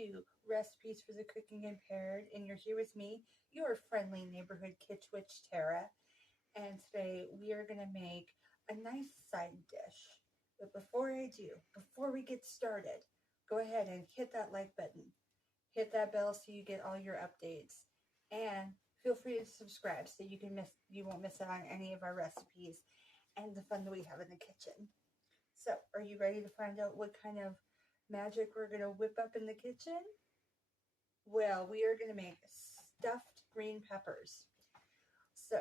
to Recipes for the Cooking Impaired, and you're here with me, your friendly neighborhood kitch witch, Tara. And today we are going to make a nice side dish. But before we get started, go ahead and hit that like button, hit that bell so you get all your updates, and feel free to subscribe so you won't miss out on any of our recipes and the fun that we have in the kitchen. So, are you ready to find out what kind of magic we're going to whip up in the kitchen? Well, we are going to make stuffed green peppers. So,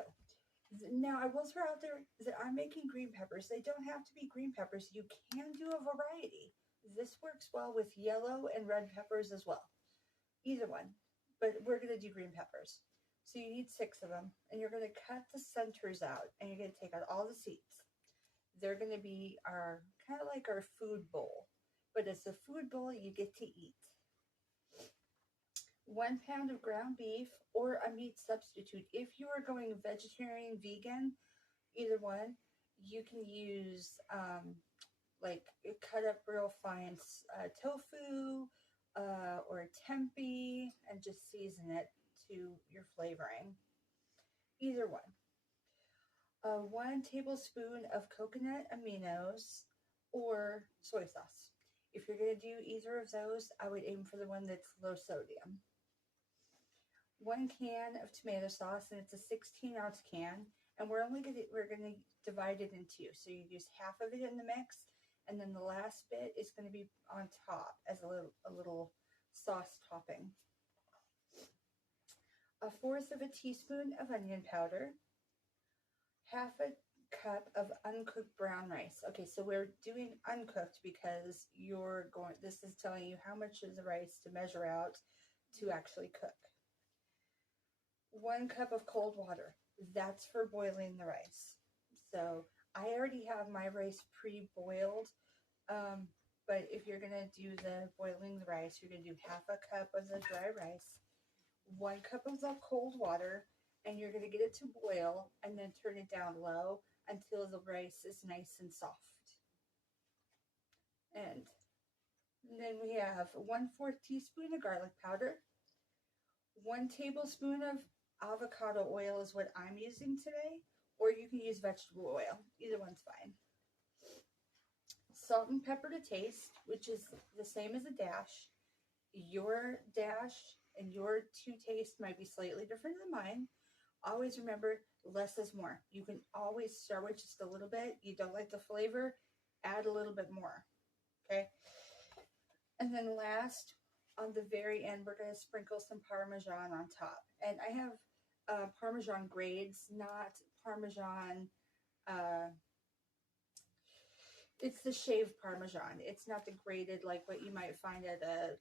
now I will throw out there that I'm making green peppers. They don't have to be green peppers. You can do a variety. This works well with yellow and red peppers as well. Either one. But we're going to do green peppers. So you need 6 of them. And you're going to cut the centers out. And you're going to take out all the seeds. They're going to be our kind of like our food bowl. But it's a food bowl you get to eat. 1 pound of ground beef or a meat substitute. If you are going vegetarian, vegan, either one, you can use like cut up real fine tofu or tempeh and just season it to your flavoring. Either one. 1 tablespoon of coconut aminos or soy sauce. If you're going to do either of those, I would aim for the one that's low sodium. 1 can of tomato sauce, and it's a 16-ounce can, and we're going to divide it in 2. So you use half of it in the mix, and then the last bit is going to be on top as a little sauce topping. 1/4 of a teaspoon of onion powder. 1/2 cup of uncooked brown rice. Okay, so we're doing uncooked because this is telling you how much of the rice to measure out to actually cook. 1 cup of cold water. That's for boiling the rice. So I already have my rice pre-boiled, but if you're going to do the boiling the rice, you're going to do 1/2 cup of the dry rice, 1 cup of the cold water, and you're going to get it to boil and then turn it down low until the rice is nice and soft. And then we have 1/4 teaspoon of garlic powder, 1 tablespoon of avocado oil is what I'm using today, or you can use vegetable oil. Either one's fine. Salt and pepper to taste, which is the same as a dash. Your dash and your to taste might be slightly different than mine. Always remember, less is more. You can always start with just a little bit. You don't like the flavor, add a little bit more. Okay? And then last, on the very end, we're going to sprinkle some Parmesan on top. And I have Parmesan grades, not Parmesan. It's the shaved Parmesan. It's not the grated like what you might find at a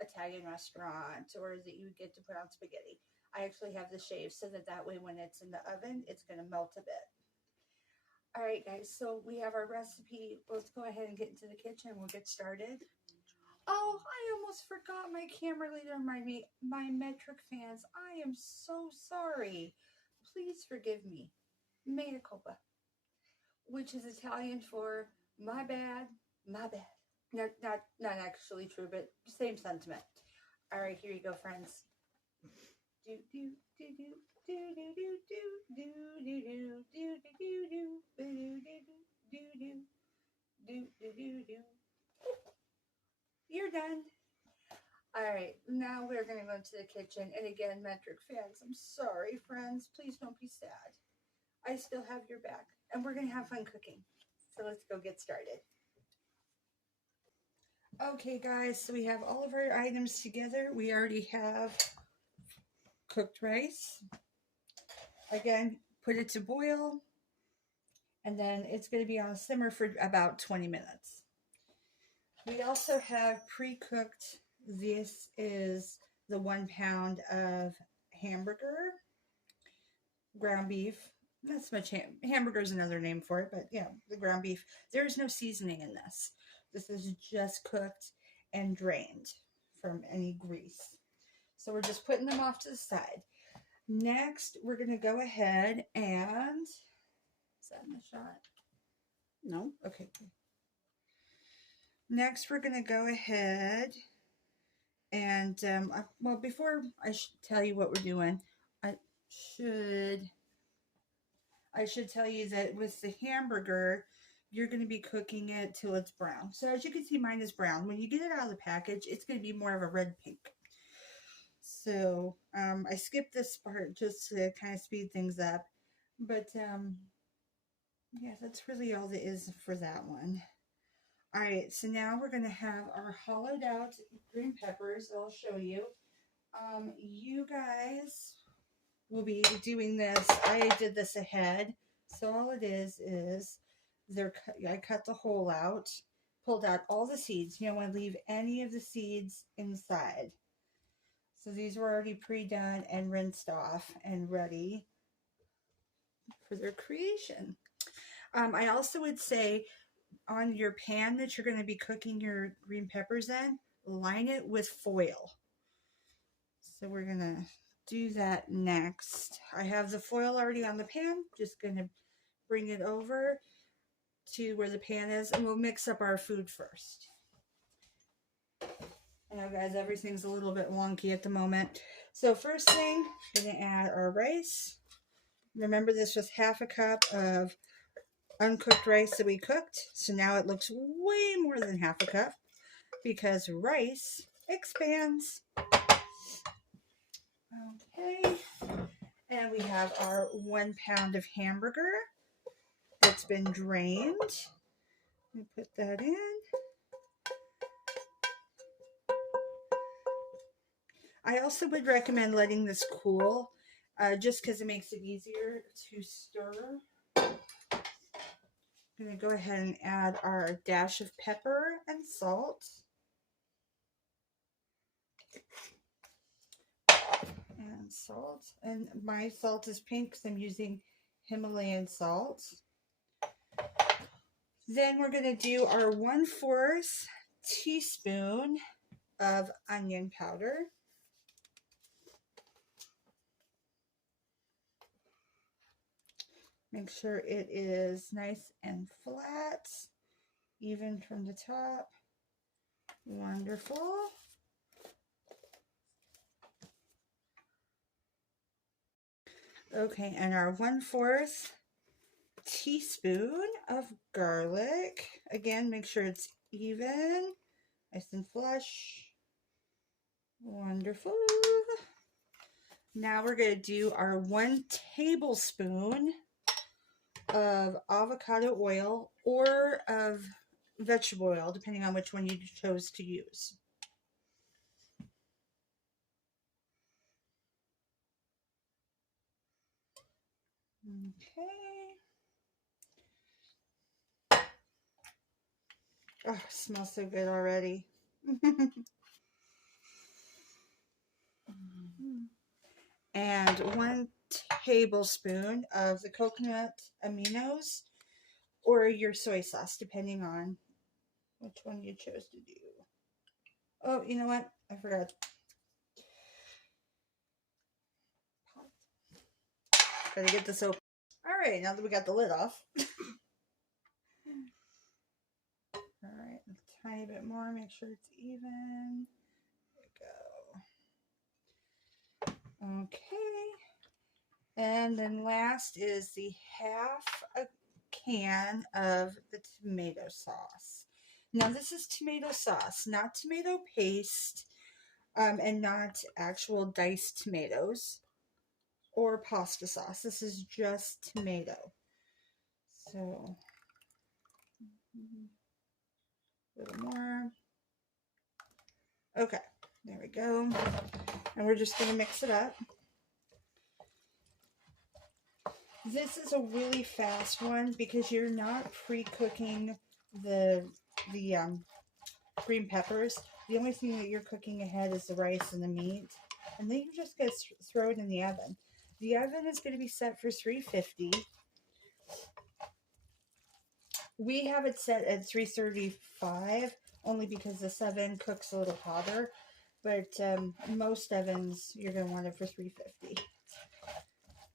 Italian restaurant or that you would get to put on spaghetti. I actually have the shaved so that way when it's in the oven, it's going to melt a bit. All right, guys, so we have our recipe. Let's go ahead and get into the kitchen. We'll get started. Oh, I almost forgot my camera leader and my metric fans. I am so sorry. Please forgive me. Mea culpa, which is Italian for my bad, my bad. Not actually true, but same sentiment. All right, here you go, friends. Do do do do do do do do do do do do do do. You're done. All right, now we're going to go into the kitchen. And again, metric fans, I'm sorry, friends. Please don't be sad. I still have your back. And we're going to have fun cooking. So let's go get started. Okay, guys, so we have all of our items together. We already have cooked rice. Again, put it to boil. And then it's going to be on a simmer for about 20 minutes. We also have pre-cooked, this is the 1 pound of hamburger, ground beef. Not so much hamburger is another name for it, but yeah, the ground beef. There is no seasoning in this. This is just cooked and drained from any grease. So we're just putting them off to the side. Next, we're going to go ahead and, is that in the shot? No? Okay. Next, we're going to go ahead And well, before I tell you what we're doing, I should tell you that with the hamburger, you're going to be cooking it till it's brown. So as you can see, mine is brown. When you get it out of the package, it's going to be more of a red pink. So I skipped this part just to kind of speed things up. But yeah, that's really all there is for that one. All right, so now we're going to have our hollowed out green peppers. I'll show you. You guys will be doing this. I did this ahead. So all it is I cut the hole out, pulled out all the seeds. You don't want to leave any of the seeds inside. So these were already pre-done and rinsed off and ready for their creation. I also would say on your pan that you're going to be cooking your green peppers in, line it with foil. So we're going to do that next. I have the foil already on the pan. Just going to bring it over to where the pan is, and we'll mix up our food first. I know, guys, everything's a little bit wonky at the moment. So first thing, we're going to add our rice. Remember, this was half a cup of uncooked rice that we cooked. So now it looks way more than half a cup because rice expands. Okay. And we have our 1 pound of hamburger that's been drained. Let me put that in. I also would recommend letting this cool just because it makes it easier to stir. I'm going to go ahead and add our dash of pepper and salt. And salt. And my salt is pink because I'm using Himalayan salt. Then we're going to do our 1/4 teaspoon of onion powder. Make sure it is nice and flat, even from the top. Wonderful. Okay, and our 1/4 teaspoon of garlic. Again, make sure it's even, nice and flush. Wonderful. Now we're going to do our 1 tablespoon of avocado oil or of vegetable oil, depending on which one you chose to use. Okay. Oh, it smells so good already. And 1 tablespoon of the coconut aminos or your soy sauce, depending on which one you chose to do. Oh, you know what? I forgot. Gotta get this open. All right, now that we got the lid off. All right, a tiny bit more. Make sure it's even. There we go. Okay. And then last is the half a can of the tomato sauce. Now this is tomato sauce, not tomato paste, and not actual diced tomatoes or pasta sauce. This is just tomato. So a little more. Okay, there we go. And we're just going to mix it up. This is a really fast one because you're not pre-cooking the green peppers. The only thing that you're cooking ahead is the rice and the meat. And then you just get throw it in the oven. The oven is going to be set for 350. We have it set at 335 only because this oven cooks a little hotter. But most ovens, you're going to want it for 350.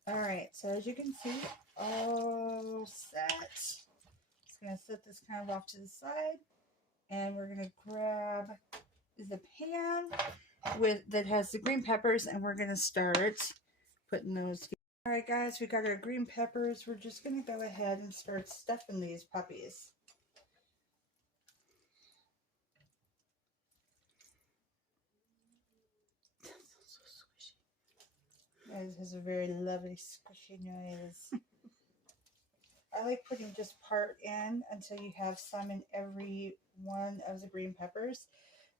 All right, so as you can see, all set. Just going to set this kind of off to the side. And we're going to grab the pan. that has the green peppers, and we're gonna start putting those together. All right, guys, we got our green peppers. We're just gonna go ahead and start stuffing these puppies. So squishy. It has a very lovely squishy noise. I like putting just part in until you have some in every one of the green peppers.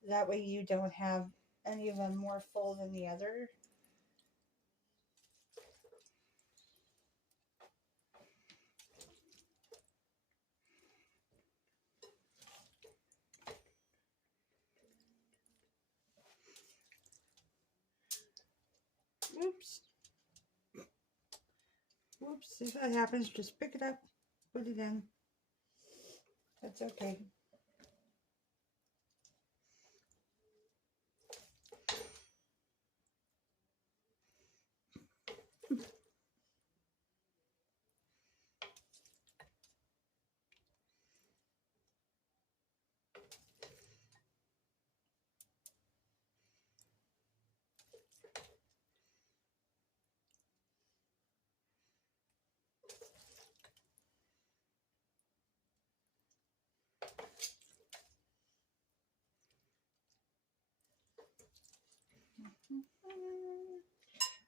That way you don't have any of them more full than the other. Oops. Whoops, if that happens, just pick it up, put it in. That's okay.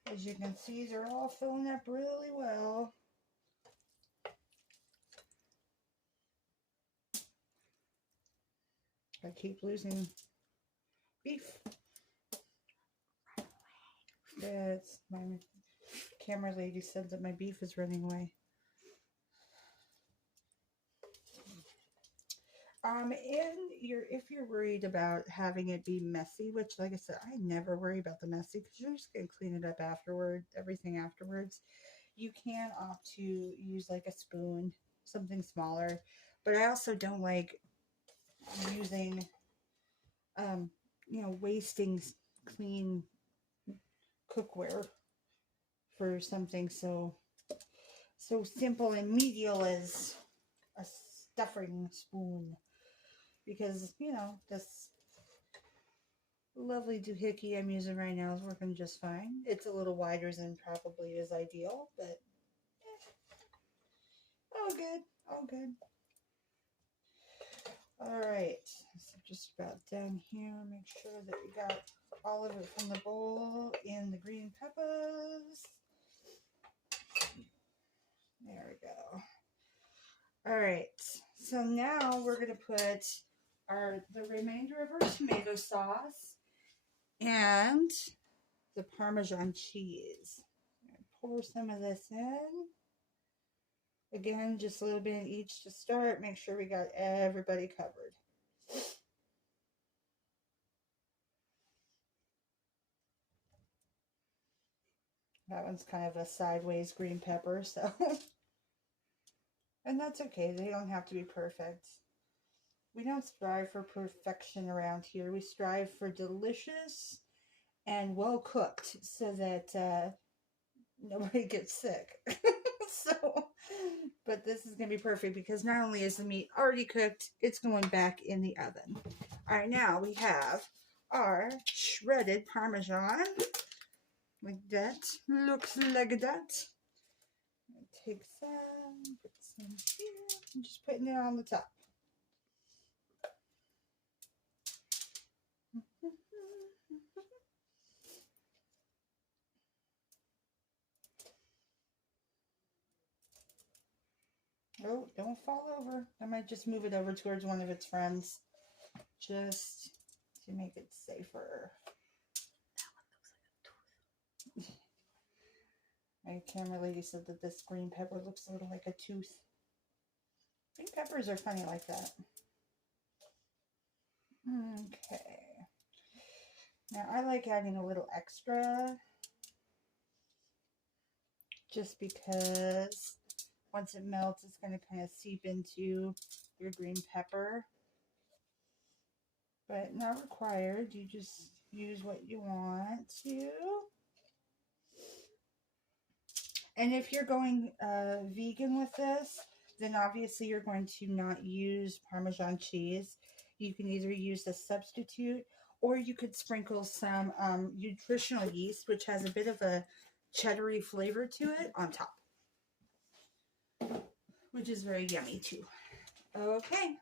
As you can see, they're all filling up really well. I keep losing beef. That's my camera lady said that my beef is running away. If you're worried about having it be messy, which, like I said, I never worry about the messy because you're just gonna clean it up afterward, everything afterwards. You can opt to use like a spoon, something smaller, but I also don't like using, wasting clean cookware for something so simple and medial as a stuffing spoon, because this lovely doohickey I'm using right now is working just fine. It's a little wider than probably is ideal, but all good, all good. All right, so just about done here. Make sure that we got all of it from the bowl in the green peppers. There we go. All right, so now we're going to put the remainder of our tomato sauce and the Parmesan cheese. Pour some of this in. Again, just a little bit in each to start. Make sure we got everybody covered. That one's kind of a sideways green pepper, so. And that's okay. They don't have to be perfect. We don't strive for perfection around here. We strive for delicious and well cooked so that nobody gets sick. But this is going to be perfect because not only is the meat already cooked, it's going back in the oven. All right, now we have our shredded Parmesan. Like that. Looks like that. Take some, put some here, and just putting it on the top. Oh, don't fall over. I might just move it over towards one of its friends just to make it safer. That one looks like a tooth. My camera lady said that this green pepper looks a little like a tooth. Green peppers are funny like that. Okay. Now I like adding a little extra just because once it melts, it's going to kind of seep into your green pepper. But not required. You just use what you want to. And if you're going vegan with this, then obviously you're going to not use Parmesan cheese. You can either use a substitute, or you could sprinkle some nutritional yeast, which has a bit of a cheddary flavor to it, on top, which is very yummy too. Okay,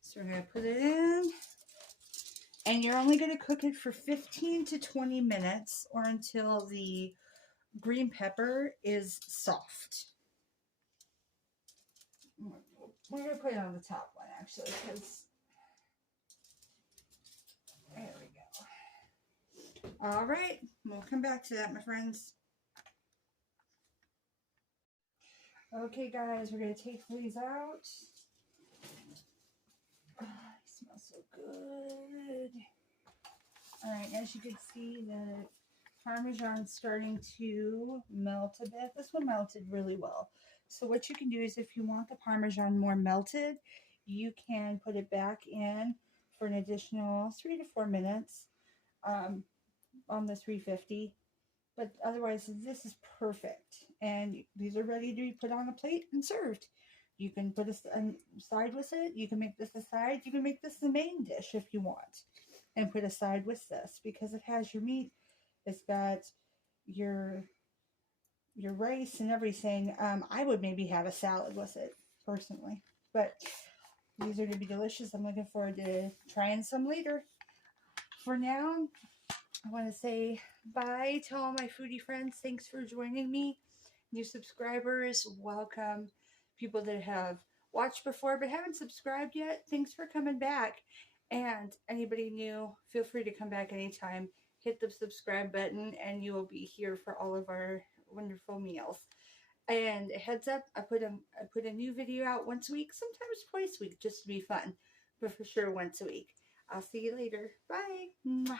so we're going to put it in, and you're only going to cook it for 15 to 20 minutes or until the green pepper is soft. We're going to put it on the top one, actually, because there we go. All right, we'll come back to that, my friends. Okay, guys, we're going to take these out. Oh, they smell so good. All right, as you can see, the Parmesan's starting to melt a bit. This one melted really well. So what you can do is, if you want the Parmesan more melted, you can put it back in for an additional 3 to 4 minutes on the 350. But otherwise, this is perfect. And these are ready to be put on a plate and served. You can put a side with it. You can make this a side. You can make this the main dish if you want. And put a side with this, because it has your meat. It's got your rice and everything. I would maybe have a salad with it, personally. But these are to be delicious. I'm looking forward to trying some later. For now, I want to say bye to all my foodie friends. Thanks for joining me. New subscribers, welcome. People that have watched before but haven't subscribed yet, thanks for coming back. And anybody new, feel free to come back anytime. Hit the subscribe button and you will be here for all of our wonderful meals. And heads up, I put a new video out once a week, sometimes twice a week, just to be fun. But for sure once a week. I'll see you later. Bye. Mwah.